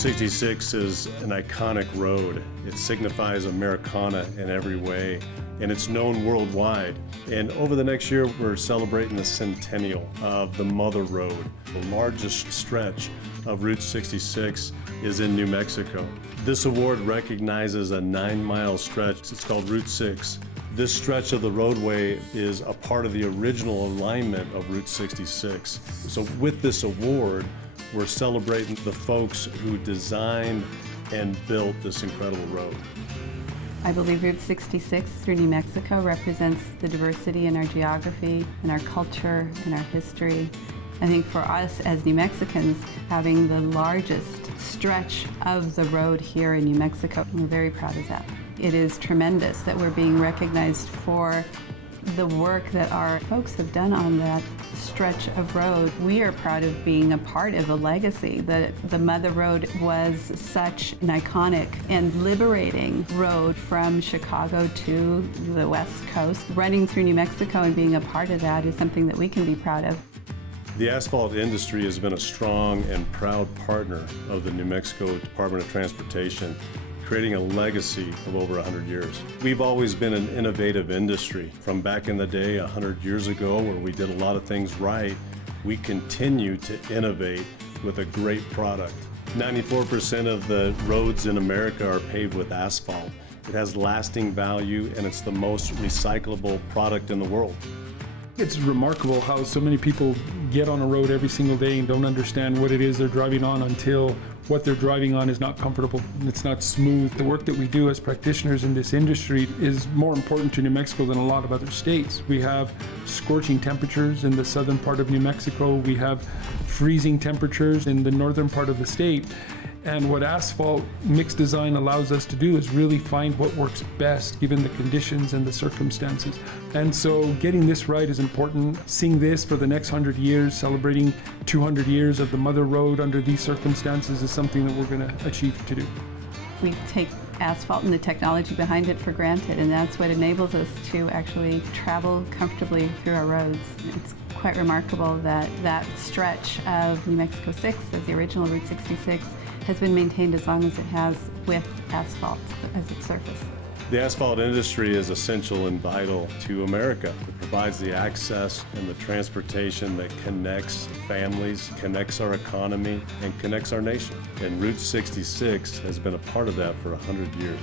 66 is an iconic road. It signifies Americana in every way, and it's known worldwide. And over the next year, we're celebrating the centennial of the Mother Road. The largest stretch of Route 66 is in New Mexico. This award recognizes a 9-mile stretch. It's called Route 6. This stretch of the roadway is a part of the original alignment of Route 66. So with this award, we're celebrating the folks who designed and built this incredible road. I believe Route 66 through New Mexico represents the diversity in our geography, in our culture, in our history. I think for us as New Mexicans, having the largest stretch of the road here in New Mexico, we're very proud of that. It is tremendous that we're being recognized for the work that our folks have done on that stretch of road. We are proud of being a part of the legacy that the Mother Road was such an iconic and liberating road from Chicago to the West Coast. Running through New Mexico and being a part of that is something that we can be proud of. The asphalt industry has been a strong and proud partner of the New Mexico Department of Transportation, creating a legacy of over 100 years. We've always been an innovative industry. From back in the day, 100 years ago, where we did a lot of things right, we continue to innovate with a great product. 94% of the roads in America are paved with asphalt. It has lasting value, and it's the most recyclable product in the world. It's remarkable how so many people get on a road every single day and don't understand what it is they're driving on until what they're driving on is not comfortable and it's not smooth. The work that we do as practitioners in this industry is more important to New Mexico than a lot of other states. We have scorching temperatures in the southern part of New Mexico. We have freezing temperatures in the northern part of the state. And what asphalt mix design allows us to do is really find what works best given the conditions and the circumstances. And so getting this right is important. Seeing this for the next 100 years, celebrating 200 years of the Mother Road under these circumstances is something that we're going to achieve to do. We take asphalt and the technology behind it for granted, and that's what enables us to actually travel comfortably through our roads. It's quite remarkable that that stretch of New Mexico 6, as the original Route 66, has been maintained as long as it has with asphalt as its surface. The asphalt industry is essential and vital to America. It provides the access and the transportation that connects families, connects our economy, and connects our nation. And Route 66 has been a part of that for 100 years.